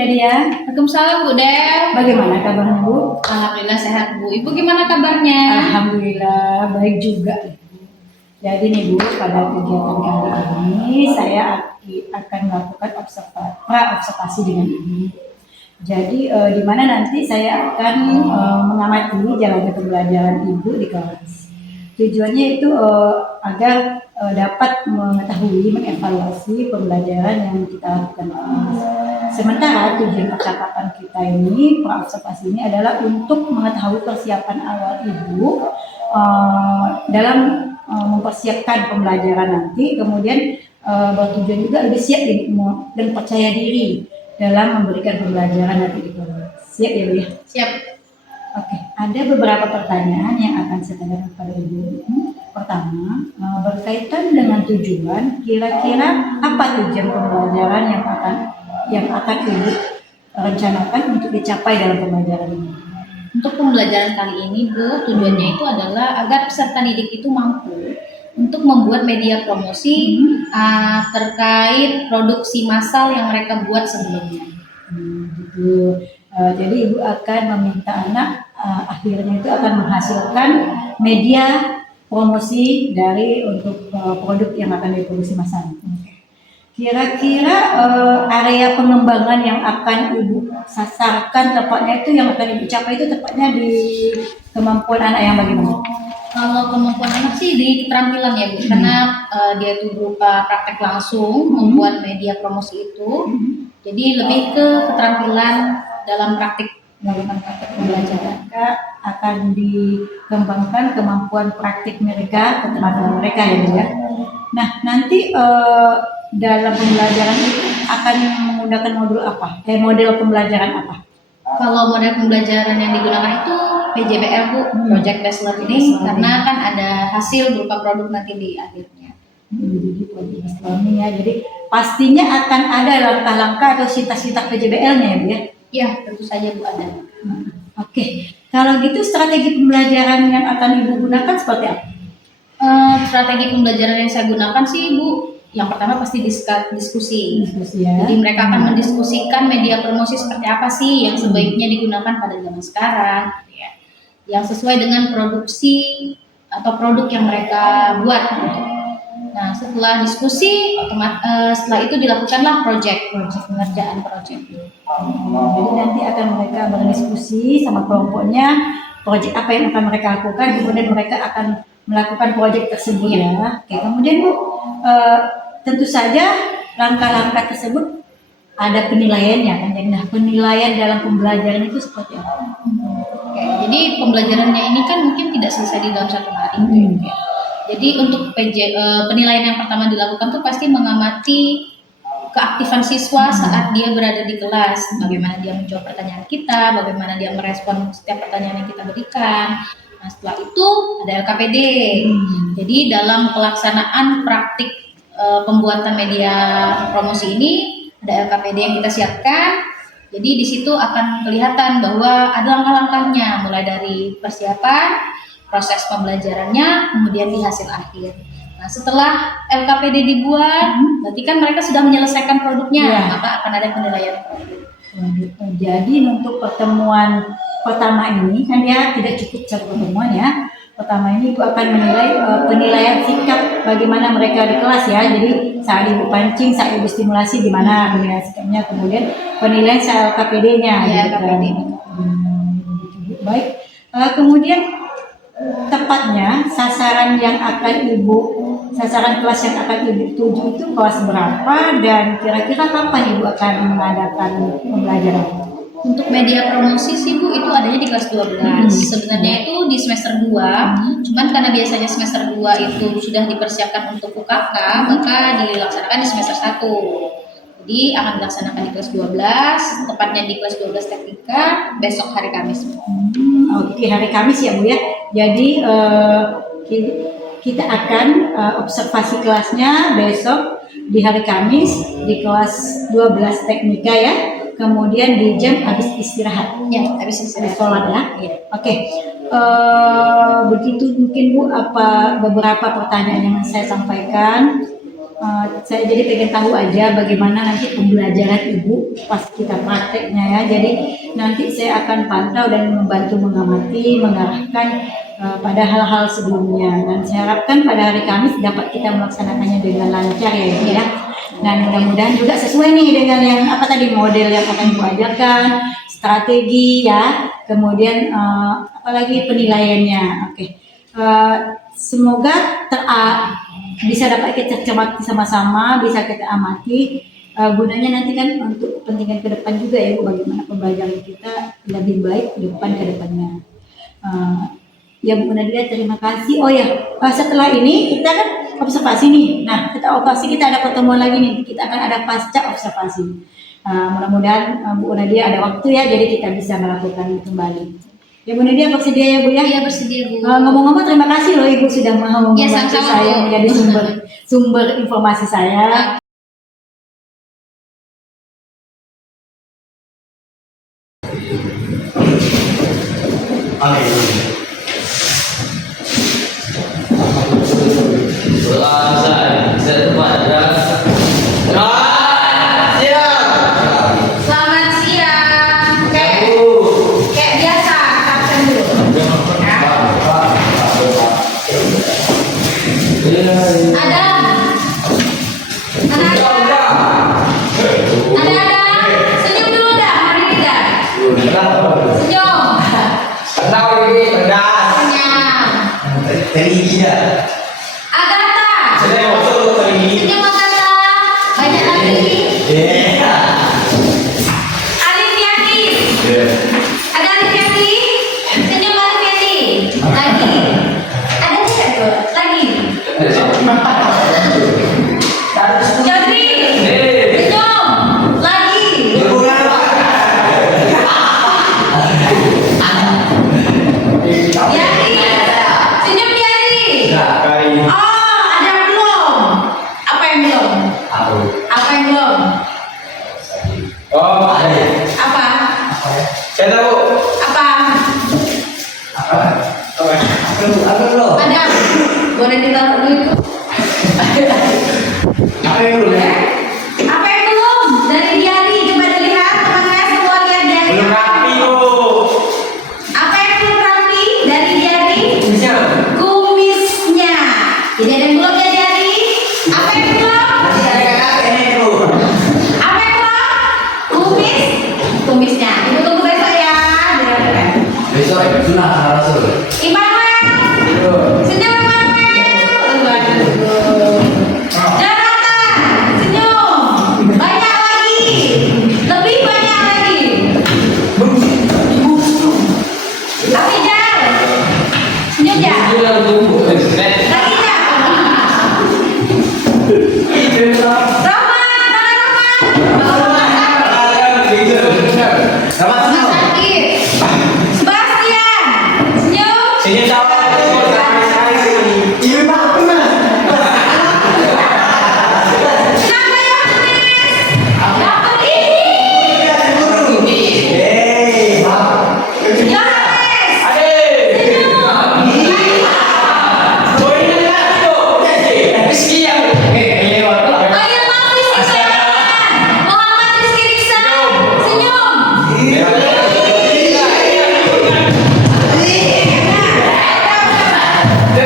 Nadia. Waalaikumsalam Bu Del. Bagaimana kabarnya Bu? Alhamdulillah sehat Bu. Ibu gimana kabarnya? Alhamdulillah baik juga. Jadi nih Bu, pada kegiatan kali ini saya akan melakukan observasi dengan Ibu. Jadi di mana nanti saya akan mengamati jalannya pembelajaran Ibu di kelas. Tujuannya itu agar dapat mengetahui, mengevaluasi pembelajaran yang kita lakukan. Sementara tujuan percakapan kita ini, observasi ini adalah untuk mengetahui persiapan awal Ibu dalam mempersiapkan pembelajaran nanti, kemudian bertujuan juga lebih siap dan percaya diri dalam memberikan pembelajaran nanti di kelas. Siap ya Bu ya? Siap. Oke, ada beberapa pertanyaan yang akan saya tanyakan kepada Ibu. Pertama, berkaitan dengan tujuan, kira-kira apa tujuan pembelajaran yang akan Ibu rencanakan untuk dicapai dalam pembelajaran ini? Untuk pembelajaran kali ini Bu, tujuannya itu adalah agar peserta didik itu mampu untuk membuat media promosi terkait produksi massal yang mereka buat sebelumnya. Gitu. Jadi Ibu akan meminta anak akhirnya itu akan menghasilkan media promosi dari untuk produk yang akan diproduksi massal. Kira-kira area pengembangan yang akan Ibu sasarkan tepatnya itu yang akan Ibu capai itu tepatnya di kemampuan anak yang bagaimana? Kalau kemampuan anak sih di keterampilan ya Bu, karena dia itu berupa praktek langsung membuat media promosi itu. Jadi lebih ke keterampilan dalam praktik pembelajaran. Akan dikembangkan kemampuan praktik mereka, keterampilan mereka ya Bu ya. Nah nanti dalam pembelajaran itu akan menggunakan modul apa? Model pembelajaran apa? Kalau model pembelajaran yang digunakan itu PJBL Bu, Project Based Learning, karena kan ada hasil berupa produk nanti di akhirnya. Jadi Project Based Learning ya. Jadi pastinya akan ada langkah-langkah atau sintak-sintak PJBL-nya ya Bu ya? Iya, tentu saja Bu ada. Oke, kalau gitu strategi pembelajaran yang akan Ibu gunakan seperti apa? Strategi pembelajaran yang saya gunakan sih Bu, yang pertama pasti diskusi ya. Jadi mereka akan mendiskusikan media promosi seperti apa sih yang sebaiknya digunakan pada zaman sekarang ya. Yang sesuai dengan produksi atau produk yang mereka buat gitu. Nah setelah diskusi setelah itu dilakukanlah pengerjaan project. Jadi nanti akan mereka berdiskusi sama kelompoknya project apa yang akan mereka lakukan, kemudian mereka akan melakukan proyek tersebut ya. Oke, kemudian Bu, tentu saja langkah-langkah tersebut ada penilaiannya kan. Nah, penilaian dalam pembelajaran itu seperti apa? Oke, jadi pembelajarannya ini kan mungkin tidak selesai di dalam satu hari. Jadi untuk penilaian yang pertama dilakukan tuh pasti mengamati keaktifan siswa saat dia berada di kelas, bagaimana dia menjawab pertanyaan kita, bagaimana dia merespon setiap pertanyaan yang kita berikan. Nah setelah itu ada LKPD. Jadi dalam pelaksanaan praktik pembuatan media promosi ini ada LKPD yang kita siapkan. Jadi di situ akan kelihatan bahwa ada langkah-langkahnya, mulai dari persiapan, proses pembelajarannya, kemudian di hasil akhir. Nah setelah LKPD dibuat, berarti kan mereka sudah menyelesaikan produknya, maka akan ada penilaian produk. Jadi untuk pertemuan pertama ini kan ya tidak cukup satu pertemuan ya. Pertama ini Ibu akan menilai penilaian sikap bagaimana mereka di kelas ya. Jadi saat Ibu pancing, saat Ibu stimulasi gimana penilaian sikapnya, kemudian penilaian saat LKPD-nya. Ya, LKPD. Baik. Kemudian tepatnya sasaran kelas yang akan Ibu tuju itu kelas berapa dan kira-kira kapan Ibu akan mengadakan pembelajaran? Untuk media promosi sih Bu itu adanya di kelas 12. Sebenarnya itu di semester 2, cuman karena biasanya semester 2 itu sudah dipersiapkan untuk UKK, maka dilaksanakan di semester 1. Jadi akan dilaksanakan di kelas 12, tepatnya di kelas 12 teknika besok hari Kamis. Oke, hari Kamis ya Bu ya. Jadi kita akan observasi kelasnya besok di hari Kamis di kelas 12 teknika ya. Kemudian di jam habis istirahat. Ya, habis istirahat. Sholat ya. Ya. Oke. Begitu mungkin Bu beberapa pertanyaan yang saya sampaikan. saya jadi pengen tahu aja bagaimana nanti pembelajaran ibu pas kita prakteknya ya. Jadi nanti saya akan pantau dan membantu mengamati, mengarahkan pada hal-hal sebelumnya. Dan saya harapkan pada hari Kamis dapat kita melaksanakannya dengan lancar ya Ibu ya. Dan mudah-mudahan juga sesuai nih dengan yang apa tadi model yang akan Ibu ajarkan, strategi ya, kemudian apalagi penilaiannya. Oke. Semoga bisa dapat kita cermati sama-sama, bisa kita amati. Gunanya nanti kan untuk kepentingan ke depan juga ya Bu, bagaimana pembelajaran kita lebih baik ke depannya. Ya Bu Nadia, terima kasih. Oh ya, setelah ini kita kan observasi nih. Nah, kita ada pertemuan lagi nih. Kita akan ada pasca observasi. Mudah-mudahan Bu Nadia ada waktu ya, jadi kita bisa melakukan kembali. Ya Bu Nadia bersedia ya Bu ya? Iya bersedia Bu. Ngomong-ngomong terima kasih loh Ibu sudah mau Ya, membantu sama-sama, saya Bu. menjadi sumber informasi saya. Selamat siang. Kayak biasa, absen dulu. Ada. Senyum dulu dah, hari ini dah. Senyum. Senyum. Agatha. Senyum Agatha. Banyak lagi. Alifiati. Ada Alifiati. Senyum Alifiati. Lagi. Ada tidak tuh? Lagi. Jodri. Senyum. Lagi. Yari. Senyum Yari. Oh, ada yang belum. Apa yang belum? Apa yang belum? Apa? Apa? Ada. Boleh ditaruh dulu itu. Apa yang belum? Dari Diari, coba dilihat teman-teman semua lihat Diari. Apa yang belum rapi dari Diari? Kumisnya. Jadi ada yang belum ya Diari? Apa yang belum? Apa yang belum? Kumisnya. Ibu tunggu besok ya. Immanuel. Senyum Immanuel. Jonathan. Senyum. Banyak lagi. Lebih banyak lagi. Afijal. Senyum ya. Lagi ya. Roman sakit. Sebastian. Senyum. Kenapa ya Chris? Dapat ini. Johannes. Ayo mau Rizky Selamat. Muhammad Rizky Riksan. Senyum.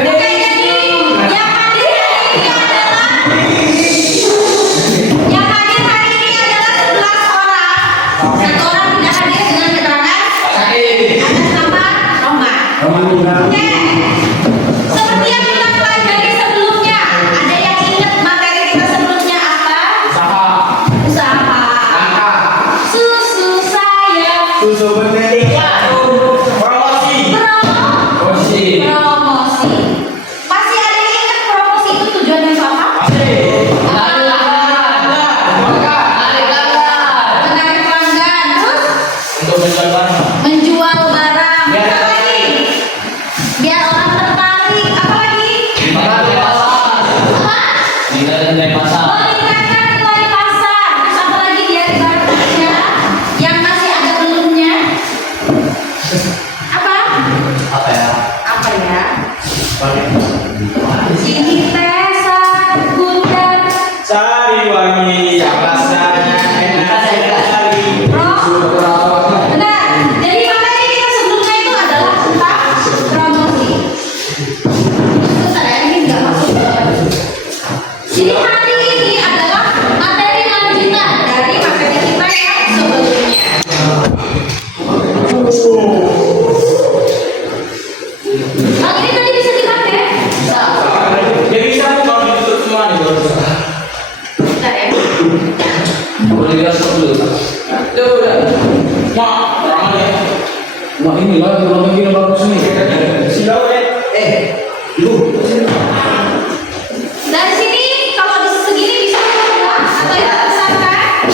Oke, jadi yang hadir hari ini adalah 11 orang. Satu orang tidak hadir dengan keterangan atas nama Roman. Oke. Seperti yang kita pelajari sebelumnya, ada yang ingat materi kita sebelumnya apa? Usaha. Susu saya. Promosi. Masih ada yang ingat promosi itu tujuannya apa? Menarik pelanggan. Mak, orang ya. Mak ini lah yang lagi yang bagus nih. Silau Ibu. Dari sini kalau di segini bisa enggak? Atau yang besar kan?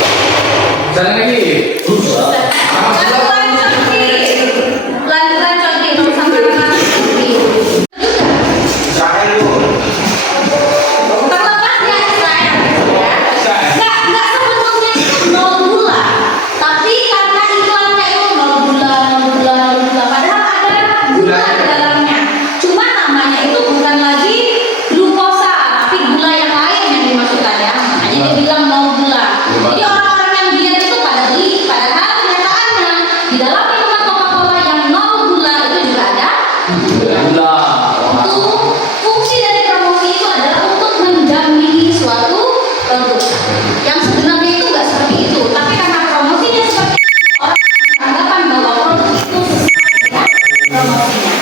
Sana lagi. Pelan-pelan Coki. Pelan-pelan Coki, nggak usah marah-marah Coki. Sana dulu. Terlepas ya Israel ya. Nggak sebetulnya itu nol gula. Tapi karena iklannya itu nol gula, nol gula, nol gula. Padahal ada gula di dalamnya. Cuma namanya itu bukan lagi glukosa, tapi gula yang lain yang dimasukkan ya. Makanya dia bilang nol gula. Jadi orang-orang yang diet itu pada beli. Padahal kenyataannya di dalam minuman Coca-Cola yang nol gula itu juga ada. Gula. Itu fungsi dari promosi itu adalah untuk mendampingi suatu produk yang sebenarnya itu nggak seperti itu, tapi karena promosinya seperti itu, orang beranggapan bahwa produk itu sesuai dengan promosinya.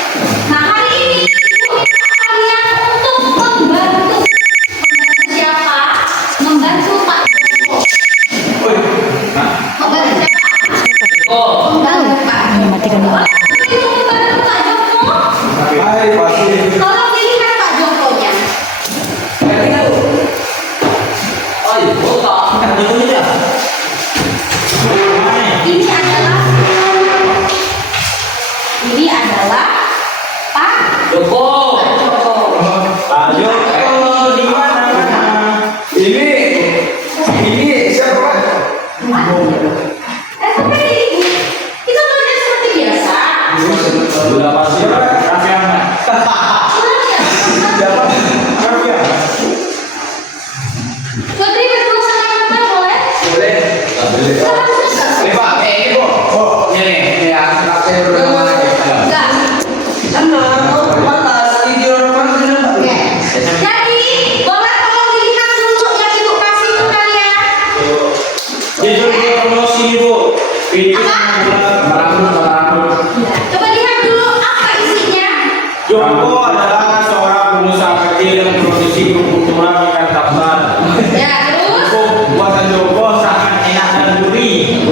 Nah hari ini kalian untuk membantu siapa? Membantu Pak Joko. Membantu siapa? Membantu Pak Joko. Matikan dulu. Itu membantu Pak Joko. Hai, pasti. Tolong dilihat Pak Jokonya. Oh, iya, kota. Ini adalah Pak Joko. Joko. Ayo, di mana? Ini siapa? Seperti ini. Kita belajar seperti biasa. Sudah pasti. Raffi Ahmad. Putri berdua sama Ahmad boleh? Boleh. Boleh, Pak. Ibu. Oh, ini nih. Ini ya, saya berdua lagi. Enggak. Oke. Jadi boleh tolong dilihat dulu yang ibu kasih ke kalian. Promosi Ibu. Ini Coba lihat dulu apa isinya. Joko adalah seorang pengusaha kecil yang memproduksi kerupuk tulang ikan kapsal. Ya terus. Kerupuk buatan Joko sangat enak dan gurih.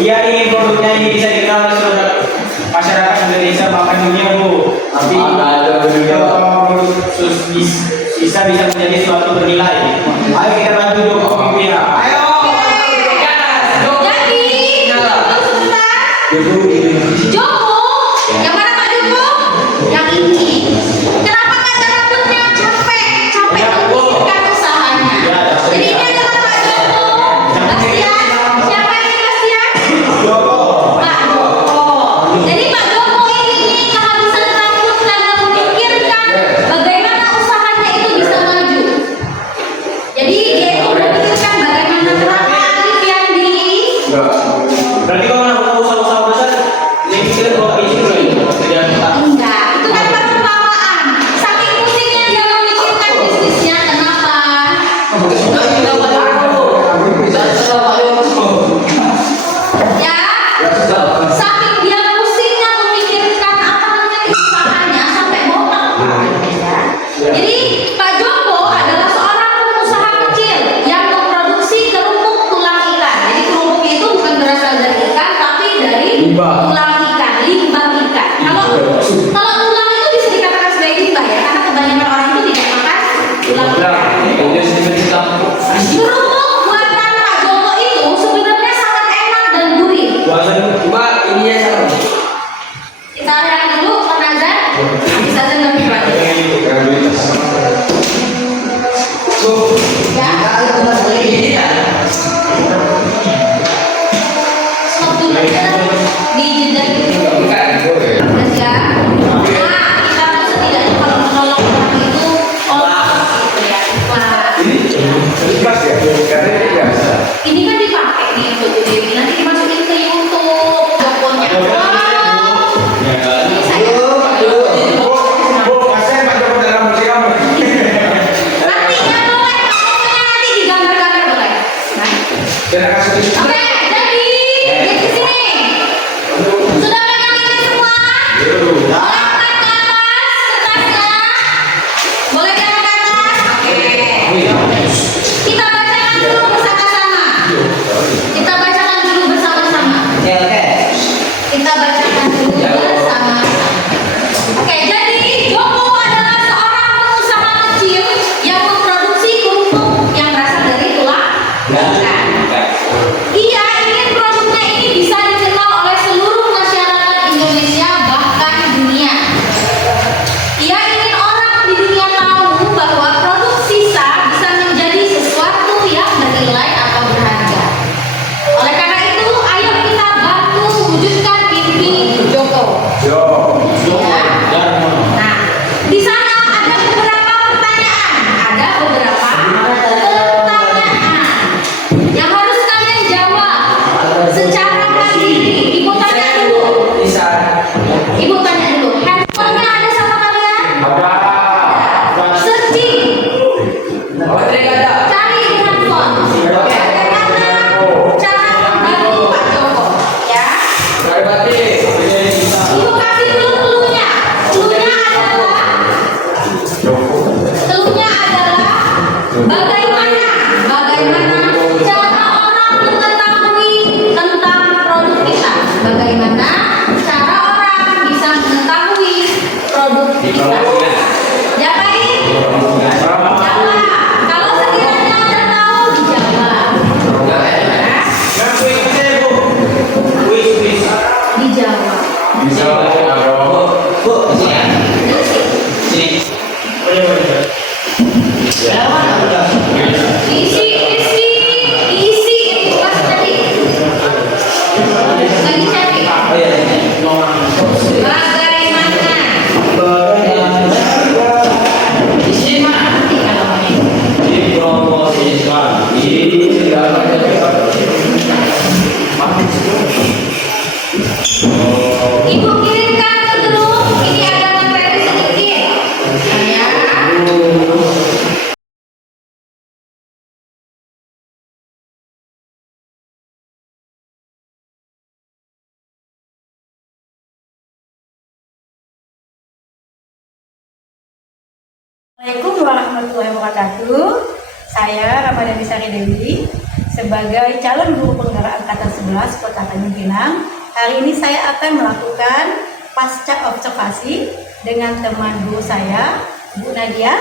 Dia ingin produknya ini bisa dikenal oleh seluruh masyarakat Indonesia bahkan dunia, Bu. Tapi produk bisa menjadi suatu bernilai. Ayo kita bantu Joko pemimpinnya. Ayo. Jadi, tunggu sebentar. Joko, yang mana Pak Joko? Yang ini. Kenapa kata rambutnya capek memikirkan usahanya? Jadi ini adalah Pak Joko. Bastian, siapa ini Bastian? Pak Joko. Jadi Pak Joko ini kehabisan rambut karena memikirkan bagaimana usahanya itu bisa maju. Jadi dia itu memikirkan bagaimana kenapa Alif yang di Berarti kalau nak buka usaha besar, jadi kita bawa ini dulu ya. enggak, itu kan perumpamaan. Saking pusingnya dia memikirkan bisnisnya, kenapa? Ya, saking dia pusingnya memikirkan apa namanya usahanya sampai botak. Ya. Jadi Pak Joko adalah seorang pengusaha kecil yang memproduksi kerupuk tulang ikan. Jadi kerupuknya itu bukan berasal dari ikan, tapi dari Limbah. tulang ikan, limbah ikan. Kalau tulang itu bisa dikatakan sebagai limbah ya, karena kebanyakan orang itu tidak makan tulang ikan. Kerupuk buatan Pak Joko itu sebenarnya sangat enak dan gurih. Secara mandiri, ibu tanya dulu. Ibu tanya dulu. Handphonenya ada sama kalian? Searching. Cari di handphone. Bagaimana cara membantu Pak Joko? Ya. Ibu kasih dulu cluenya. Cluenya adalah bagaimana cara orang mengetahui tentang produk kita. Bagaimana cara orang bisa mengetahui produk kita. Jawabin. Jawab. Kalau sekiranya Anda tahu, dijawab. Dijawab. Isi itu pas tadi. Lagi cari. Bagaimana? Ibu kirimkan ke grup. Ini ada materi sedikit. Saya. Assalamualaikum warahmatullahi wabarakatuh. Saya Ramadhani Sari Dewi sebagai calon guru penggerak angkatan 11 Kota Tanjung Pinang. Hari ini saya akan melakukan pasca observasi dengan teman guru saya, Bu Nadia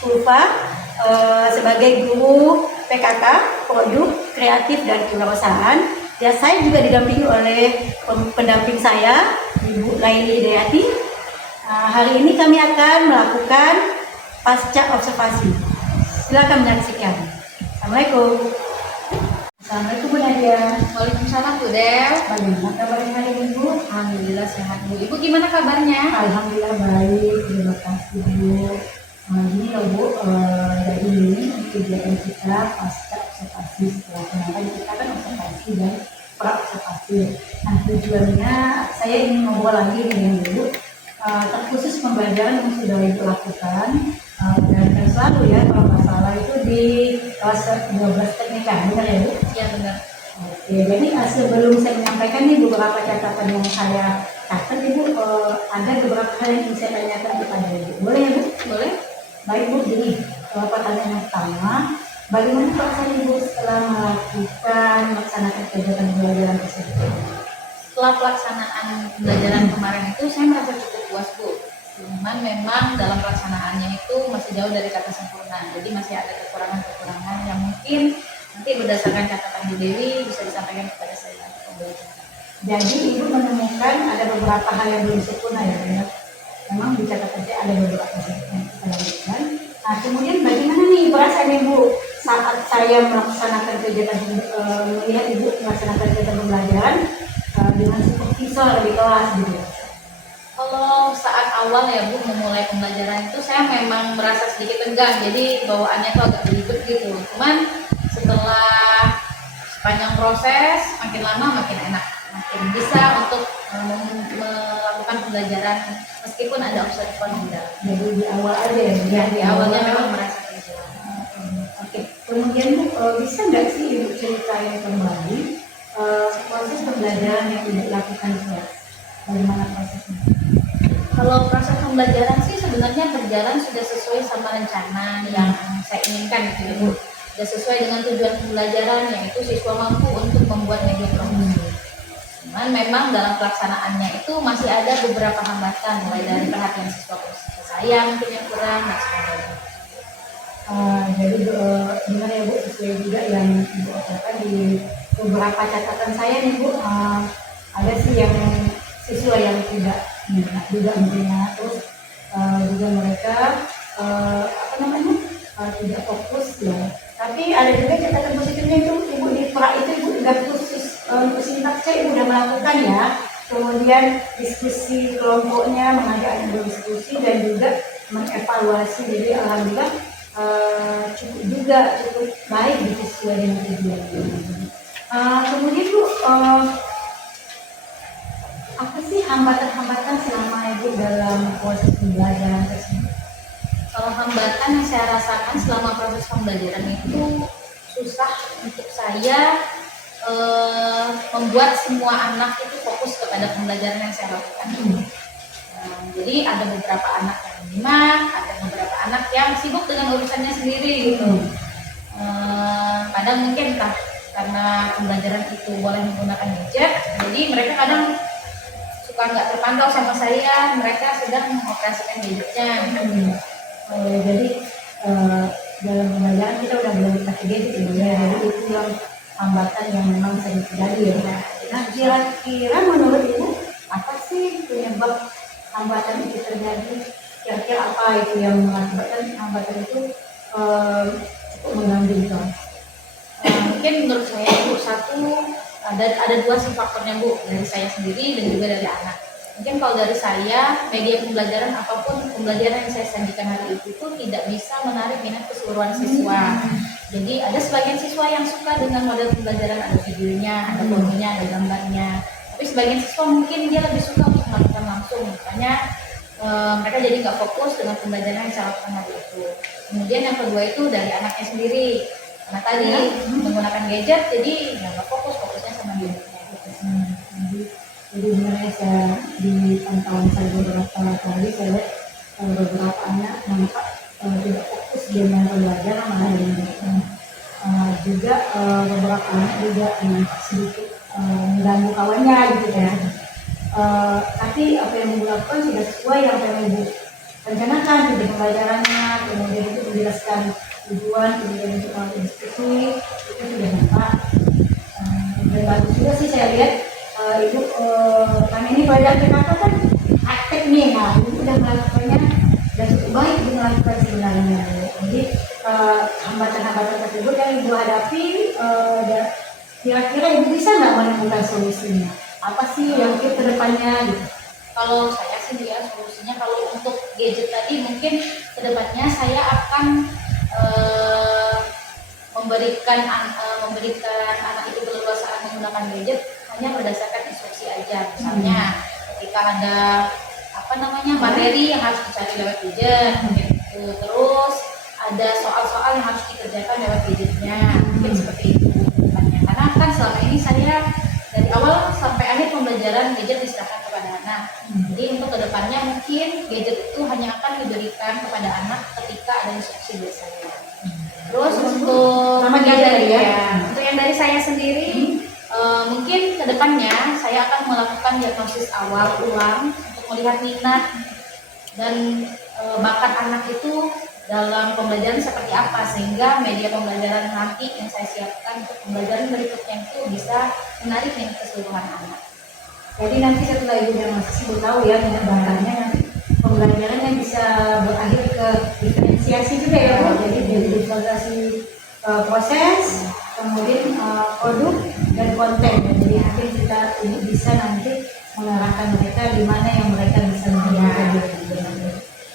Ulfa, sebagai guru PKK Produk Kreatif dan Kewirausahaan. Ya, saya juga didampingi oleh pendamping saya, Ibu Laili Hidayati. Hari ini kami akan melakukan pasca observasi. Silakan menyaksikan. Assalamualaikum. Assalamualaikum Bu Nadia. Waalaikumsalam Bu Del. Bagaimana kabarnya hari ini Bu? Alhamdulillah sehat Bu. Ibu gimana kabarnya? Alhamdulillah baik. Terima kasih Bu. Ini loh Bu, jadi ini kegiatan kita pasca observasi setelah kemarin kita kan observasi dan pra-observasi. Nah tujuannya saya ingin ngobrol lagi dengan Bu terkhusus pembelajaran yang sudah Ibu lakukan. Dan selalu ya kalau nggak salah itu di kelas 12 teknik kan, benar ya Bu? Iya benar. Oke, jadi sebelum saya menyampaikan nih beberapa catatan yang saya catat Ibu, ada beberapa hal yang ingin saya tanyakan kepada Ibu. Boleh ya Bu? Boleh? Baik Bu, jadi pertanyaan yang pertama, bagaimana perasaan Ibu setelah melaksanakan kegiatan pembelajaran tersebut? Setelah pelaksanaan pembelajaran kemarin itu saya merasa cukup puas Bu. Cuman memang dalam pelaksanaannya itu masih jauh dari kata sempurna. Jadi masih ada kekurangan-kekurangan yang mungkin nanti berdasarkan catatan Bu Dewi bisa disampaikan kepada saya nanti pembelajaran. Jadi Ibu menemukan ada beberapa hal yang belum sempurna ya, benar? Memang di catatan saya ada beberapa hal yang kita lakukan. Nah kemudian bagaimana nih perasaan Ibu saat saya melaksanakan kegiatan melihat Ibu melaksanakan kegiatan pembelajaran dengan supervisor di kelas gitu? Kalau saat awal ya Bu memulai pembelajaran itu saya memang merasa sedikit tegang, jadi bawaannya tuh agak ribet gitu. Cuman setelah sepanjang proses makin lama makin enak, makin bisa untuk melakukan pembelajaran meskipun ada observer di dalam. Jadi di awal aja ya? Ya, di awalnya memang merasa tegang. Oke, kemudian Bu bisa nggak sih Ibu ceritain kembali proses pembelajaran yang Ibu lakukan di kelas? Bagaimana prosesnya? Kalau proses pembelajaran sih sebenarnya berjalan sudah sesuai sama rencana yang saya inginkan gitu ya Bu. Sudah sesuai dengan tujuan pembelajaran yaitu siswa mampu untuk membuat media promosi. Cuman memang dalam pelaksanaannya itu masih ada beberapa hambatan mulai dari perhatian siswa ke saya mungkin yang kurang dan sebagainya. Jadi benar ya Bu, sesuai juga yang Ibu katakan di beberapa catatan saya nih Bu, ada sih yang siswa yang tidak minat juga mungkinnya, terus juga mereka tidak fokus ya. Tapi ada juga catatan positifnya itu Ibu di pra itu Ibu udah khusus untuk sintaksnya Ibu udah melakukan ya. Kemudian diskusi kelompoknya, mengajak anak berdiskusi dan juga mengevaluasi. Jadi alhamdulillah cukup baik gitu sesuai dengan tujuan. Kemudian Bu, apa sih hambatan-hambatan selama Ibu dalam proses pembelajaran tersebut? Kalau hambatan yang saya rasakan selama proses pembelajaran itu susah untuk saya membuat semua anak itu fokus kepada pembelajaran yang saya lakukan. Jadi ada beberapa anak yang menyimak, ada beberapa anak yang sibuk dengan urusannya sendiri gitu. Kadang mungkin karena pembelajaran itu boleh menggunakan gadget, jadi mereka kadang suka nggak terpantau sama saya, mereka sedang mengoperasikan gadgetnya. Jadi dalam pembelajaran kita udah boleh pakai gadget ya, jadi itu yang hambatan yang memang sering terjadi ya. Nah, kira-kira menurut Ibu apa sih penyebab hambatan itu terjadi? Kira-kira apa itu yang mengakibatkan hambatan itu cukup mengganggu itu? Mungkin menurut saya Bu, satu ada dua sih faktornya Bu, dari saya sendiri dan juga dari anak. Mungkin kalau dari saya, media pembelajaran apapun pembelajaran yang saya sajikan hari itu tidak bisa menarik minat keseluruhan siswa. Jadi ada sebagian siswa yang suka dengan model pembelajaran, ada videonya, ada fotonya, ada gambarnya. Tapi sebagian siswa mungkin dia lebih suka untuk melakukan langsung, makanya mereka jadi nggak fokus dengan pembelajaran yang saya lakukan hari itu. Kemudian yang kedua itu dari anaknya sendiri. Karena tadi menggunakan gadget, jadi nggak fokusnya sama gadgetnya. Jadi sebenarnya saya di pantauan saya beberapa kali saya lihat beberapa anak nampak tidak fokus dengan pembelajaran malah dengan gadget. Juga beberapa anak juga sedikit mengganggu kawannya gitu ya. Tapi apa yang Ibu lakukan sudah sesuai yang Ibu rencanakan di pembelajarannya, kemudian itu menjelaskan tujuan, kemudian untuk diskusi itu sudah nampak. Dan bagus juga sih saya lihat Ibu kami ini pelajaran PKK kan aktif nih, nah Ibu sudah melakukannya dan cukup baik Ibu melakukan sebenarnya. Jadi hambatan-hambatan tersebut yang Ibu hadapi, kira-kira Ibu bisa nggak menemukan solusinya? Apa sih yang ke depannya gitu? Kalau saya sih ya solusinya, kalau untuk gadget tadi mungkin kedepannya saya akan memberikan anak itu keleluasaan menggunakan gadget hanya berdasarkan instruksi aja. Misalnya ketika ada materi yang harus dicari lewat gadget, gitu. Terus ada soal-soal yang harus dikerjakan lewat gadgetnya, mungkin seperti itu kedepannya. Karena kan selama ini saya dari awal sampai akhir pembelajaran gadget diserahkan kepada anak. Jadi untuk kedepannya mungkin gadget itu hanya akan diberikan kepada anak ketika ada instruksi dari saya. Terus untuk yang dari saya sendiri, mungkin kedepannya saya akan melakukan diagnosis awal ulang untuk melihat minat dan bakat anak itu dalam pembelajaran seperti apa, sehingga media pembelajaran nanti yang saya siapkan untuk pembelajaran berikutnya itu bisa menarik minat keseluruhan anak. Jadi nanti setelah Ibu dan Mas Ibu tahu ya minat bakatnya, nanti pembelajarannya bisa berakhir ke diferensiasi juga ya Bu. Jadi dari diferensiasi proses, kemudian produk dan konten. Jadi mungkin kita bisa nanti mengarahkan mereka di mana yang mereka bisa mengerjakan.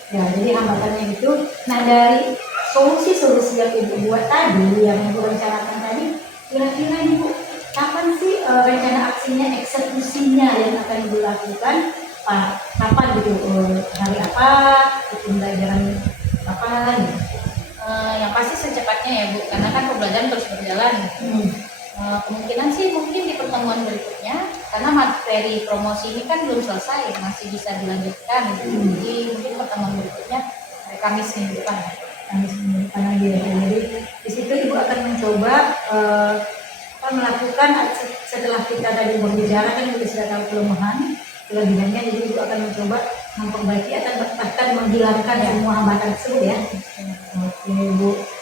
Ya, jadi hambatannya itu. Nah, dari solusi-solusi yang Ibu buat tadi, yang Ibu rencanakan tadi, kira-kira Ibu kapan sih rencana aksinya, eksekusinya yang akan Ibu lakukan? Kapan gitu? Hari apa? Pembelajaran kapan? Yang pasti secepatnya ya Bu, karena kan pembelajaran terus berjalan. Kemungkinan sih mungkin di pertemuan berikutnya, karena materi promosi ini kan belum selesai, masih bisa dilanjutkan. Jadi mungkin pertemuan berikutnya hari Kamis minggu depan. Kamis minggu depan lagi ya. Jadi di situ Ibu akan mencoba melakukan setelah kita tadi berbicara kan Ibu sudah tahu kelemahan, kelebihannya, jadi Ibu akan mencoba memperbaiki atau bahkan menghilangkan semua hambatan tersebut ya. Oke Bu.